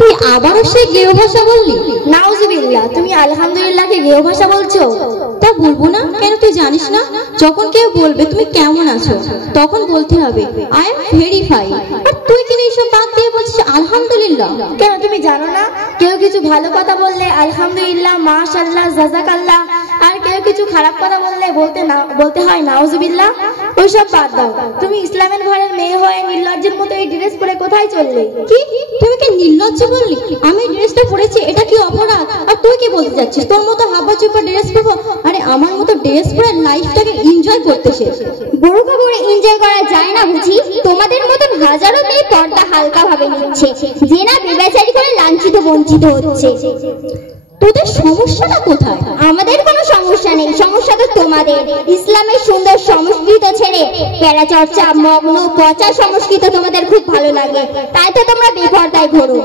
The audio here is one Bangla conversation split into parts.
তুই আবারও সেই গেয় ভাষা বললি? নাউজুবিল্লাহ, তুমি আলহামদুলিল্লাহকে গেয় ভাষা বলছো? তা বলবো না কেন? তুই জানিস না যখন কেউ বলবে তুমি কেমন আছো তখন বলতে হবে আই এম ভেরি ফাইন। আর তুই কেন এইসব বাদ দিয়ে বলছিস আলহামদুলিল্লাহ? কেন তুমি জানো না কেউ কিছু ভালো কথা বললে আলহামদুলিল্লাহ, মাশাআল্লাহ, জাযাকাল্লাহ, আর কেউ কিছু খারাপ কথা বললে বলতে হয় নাউজুবিল্লাহ? ওইসব বাদ দাও। তুমি ইসলামের ঘরের মেয়ে হয়ে নির্লজ্জের মতো এই ড্রেস পরে কোথায় চললে? কি তুমি কি নির্লজ্জ বললি? আমি ড্রেসটা পরেছি এটা কি অপরাধ? আর তুই কি বলতে যাচ্ছিস তোর মতো হাবা চুপা ড্রেস পরবো? আরে আমার মতো ড্রেস পরে লাইফটাকে এনজয় করতেছে। বোরকা পরে এনজয় করা যায় না বুঝি? তোমাদের মতন হাজারো মেয়ে পর্দা হালকা ভাবে নিচ্ছে, যে না বেবেচারি করে লাঞ্ছিত বঞ্চিত হচ্ছে। তোদের সমস্যাটা কোথায়? আমাদের কোনো সমস্যা নেই, সমস্যা তো তোমাদের। ইসলামের সুন্দর সংস্কৃত ছেড়ে প্যারা চর্চা, মগ্ন, পচা সংস্কৃত তোমাদের খুব ভালো লাগে, তাই তো তোমরা বেপরদায় ঘোরো।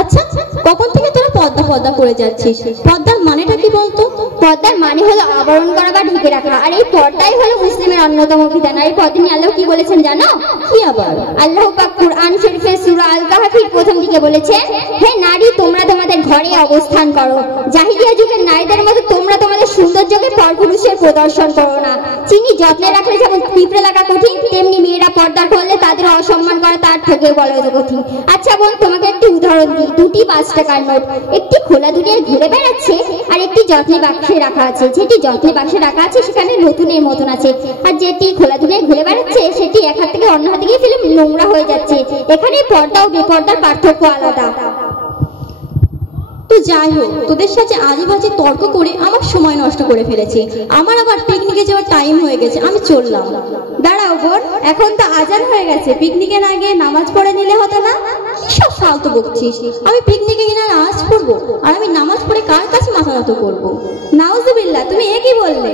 আচ্ছা, কখন থেকে তোরা পর্দা করে যাচ্ছিস? পর্দার মানেটা কি বলতো? পর্দার মানে হলো আবরণ করা বা ঢেকে রাখা, আর এই পর্দাই হলো মুসলিমের অন্যতম বিধান। আর এই পর্দা নিয়ে আল্লাহ কি বলেছেন জানো? কি আবার? আল্লাহ পাক কুরআন শরীফের সূরা আল কাহফির প্রথম দিকে বলেছেন, হে নারী তোমরা তোমাদের ঘরে অবস্থান করো। জাহিলিয়া যুগের নারীদের মতো তোমরা তোমাদের সৌন্দর্যকে পরপুরুষের প্রদর্শন করো না। চিনি যত্নে রাখলে যেমন পিঁপড়ে লাগা কঠিন, তেমনি মেয়েরা পর্দা করলে তাদের অসম্মান করা তার থেকে বড় কঠিন। আচ্ছা বোন, তোমাকে একটি উদাহরণ দিই। দুটি 5 টাকার নোট, একটি খোলা দুনিয়ায় ঘুরে বেড়াচ্ছে আর একটি যত্নে বাক্সে রাখা আছে। যেটি যত্নে বাক্সে রাখা আছে সেখানে নতুনের মতন আছে, আর যেটি খোলা দুনিয়ায় ঘুরে বেড়াচ্ছে সেটি এক হাত থেকে অন্য হাতে গিয়ে ফেলে নোংরা হয়ে যাচ্ছে। এখানে পর্দা ও বেপর্দার পার্থক্য আলাদা। তো যাই হোক, তোদের সাথে আজেবাজে তর্ক করে আমার সময় নষ্ট করে ফেলেছি। আমার আবার পিকনিকে যাওয়ার টাইম হয়ে গেছে, আমি চললাম। দাঁড়াও বোন, এখন তো আজান হয়ে গেছে, পিকনিকে না গিয়ে নামাজ পড়ে নিলে হতো না? সব ফালতু বকছিস। আমি পিকনিকে গিয়ে নামাজ পড়বো, আর আমি নামাজ পড়ে কার কাছে মাথা নত করবো? নাউজুবিল্লাহ, তুমি এ কি বললে?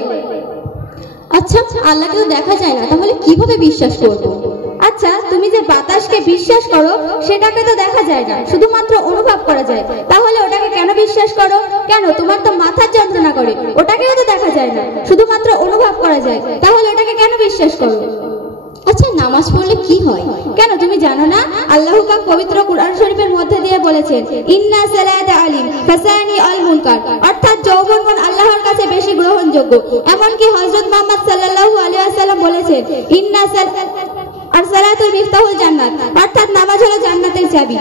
আচ্ছা, আল্লাহকে তো দেখা যায় না, তাহলে কিভাবে বিশ্বাস করবো? আচ্ছা, তুমি যে বাতাসকে বিশ্বাস করো সেটাকে তো দেখা যায় না, শুধুমাত্র অনুভব করা যায়, তাহলে ওটাকে কেন বিশ্বাস করো? কেন, তোমার তো মাথার যন্ত্রণা করে, ওটাকেও তো দেখা যায় না, শুধুমাত্র অনুভব করা যায়, তাহলে ওটাকে কেন বিশ্বাস করো? আচ্ছা, নামাজ পড়লে কি হয়? কেন তুমি জানো না? আল্লাহ পাক পবিত্র কুরআন শরীফের মধ্যে দিয়ে বলেছেন, ইন্না সালাতা আলিম ফাসানি আল মুনকার, অর্থাৎ যৌবনগণ আল্লাহর কাছে বেশি গ্রহণযোগ্য। এমনকি হযরত মুহাম্মদ সাল্লাল্লাহু আলাইহি ওয়াসাল্লাম বলেছেন, ইন্না সালাতুল মিফতাহুল জান্নাত, অর্থাৎ নামাজ হলো জান্নাতের চাবি।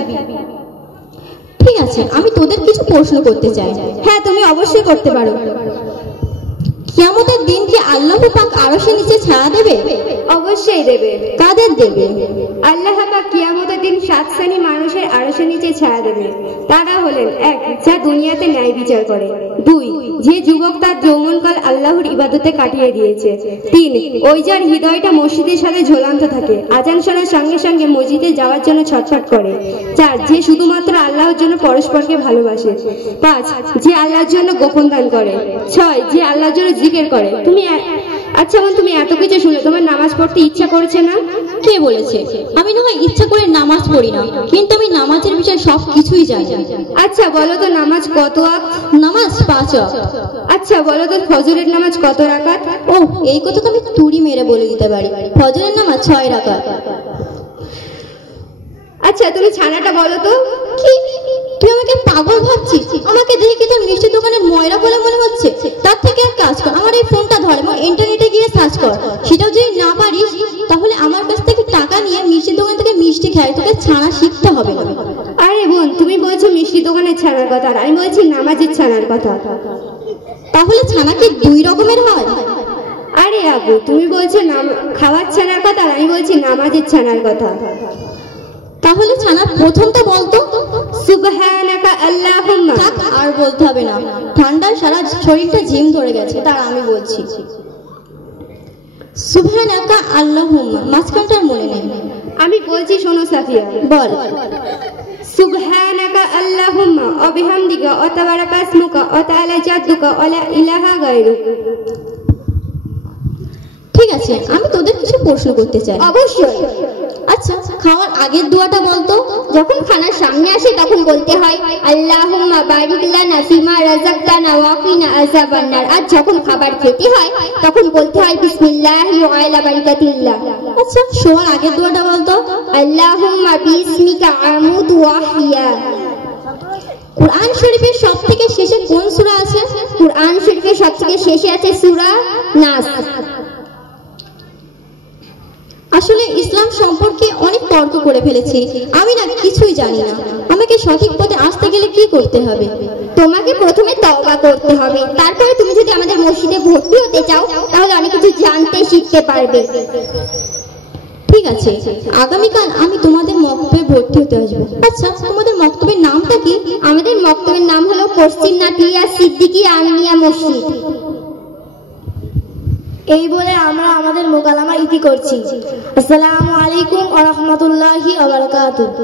ঠিক আছে, আমি তোদের কিছু প্রশ্ন করতে চাই। হ্যাঁ, তুমি অবশ্যই করতে পারো। কিয়ামতের দিন কি আল্লাহ পাক আরশের নিচে ছায়া দেবে? অবশ্যই দেবে। কাদের দেবে? আল্লাহ পাক কিয়ামতের দিন 7 শ্রেণী মানুষের আরশের নিচে ছায়া দেবে। তারা হলেন: 1, যা দুনিয়াতে ন্যায় বিচার করে; 2, যে যুবক তার যৌবনকাল আল্লাহর ইবাদতে কাটিয়ে দিয়েছে; 3, ওই যার হৃদয়টা মসজিদের সাথে ঝোলান্ত থাকে, আজান শোনার সঙ্গে সঙ্গে মসজিদে যাওয়ার জন্য ছটফট করে; 4, যে শুধুমাত্র আল্লাহর জন্য পরস্পরকে ভালোবাসে; 5, যে আল্লাহর জন্য গোপন দান করে; 6, যে আল্লাহর জন্য জিকির করে। আচ্ছা বোন, তুমি এত কিছু শুনে তোমার নামাজ পড়তে ইচ্ছা করেছে না? কে বলেছে? আমি না হয় ইচ্ছা করে নামাজ পড়ি না, কিন্তু আমি নামাজের বিষয়ে সব কিছুই জানি। আচ্ছা বলো তো, নামাজ কত ওয়াক্ত? নামাজ 5 ওয়াক্ত। আচ্ছা বলো তো, ফজরের নামাজ কত রাকাত? ও, এই কথা তো আমি তুড়ি মেরে বলে দিতে পারি। ফজরের নামাজ 6 রাকাত। আচ্ছা তুমি ছানাটা বলো তো। কি, তুই আমাকে পাগল ভাবছিস? আমাকে দেখে কি তোর মিষ্টি দোকানের ময়রা বলে মনে হচ্ছে? তার থেকে এক কাজ কর, আমার এই ফোনটা ধর এবং ইন্টারনেটে গিয়ে সার্চ কর। সেটাও যদি না পারিস তাহলে আমার কাছ থেকে টাকা নিয়ে মিষ্টি দোকান থেকে মিষ্টি খাই, তোকে ছানা শিখতে হবে না। আরে বোন, তুমি বলছো মিষ্টি দোকানের ছানার কথা, আর আমি বলছি নামাজের ছানার কথা। তাহলে ছানা কি 2 রকমের হয়? আরে আপু, তুমি বলছো খাওয়ার ছানার কথা, আর আমি বলছি নামাজের ছানার কথা। তাহলে ছানার প্রথমটা বলতো। সুবহানাকা আল্লাহুম্মা। থাক, আর বলতে হবে না, ঠান্ডায় সারা শরীরটা ঝিম ধরে গেছে। তার আমি বলছি সুবহানাকা আল্লাহুম্মা, মাঝখানটার মনে নেই। আমি বলছি, শোনো সাফিয়া, বল। সুবহানাকা আল্লাহুম্মা ওয়া বিহামদিকা ওয়া তাবারাকা ইসমুকা ওয়া তাআলা জাদ্দুকা ওয়া লা ইলাহা গায়রুক। ঠিক আছে, আমি তোদের কিছু প্রশ্ন করতে চাই। অবশ্যই। আচ্ছা, খাওয়ার আগের দোয়াটা বলতো। যখন খানার সামনে আসে তখন বলতে হয় আল্লাহুম্মা বারিক লানা ফিমা রাযাকতানা ওয়া কিনা আযাবান নার। আর যখন খাবার খেতে হয় তখন বলতে হয় বিসমিল্লাহি ওয়া আলা বারাকাতিল্লাহ। আচ্ছা, শোয়ার আগের দোয়াটা বলতো। বিসমিকা আমুতু ওয়া আহইয়া। কোরআন শরীফের সবথেকে শেষে কোন সূরা আছে? কুরআন শরীফের সবথেকে শেষে আছে সূরা নাস। আসলে ইসলাম সম্পর্কে অনেক তর্ক করে ফেলেছি, আমি না কিছুই জানি না। আমাকে সঠিক পথে আসতে গেলে কি করতে হবে? তোমাকে প্রথমে তওবা করতে হবে, তারপরে তুমি যদি আমাদের মসজিদে ভর্তি হতে চাও তাহলে অনেক কিছু জানতে শিখতে পারবে। ঠিক আছে, আগামীকাল আমি তোমাদের মক্তবে ভর্তি হতে আসবো। আচ্ছা, তোমাদের মক্তবের নামটা কি? আমাদের মক্তবের নাম হলো পশ্চিম নাটিয়া সিদ্দিকী আমিনিয়া মসজিদ। এই বলে আমরা আমাদের মোকালামা ইতি করছি। আসসালামু আলাইকুম ওয়া রাহমাতুল্লাহি ওয়া বারাকাতুহু।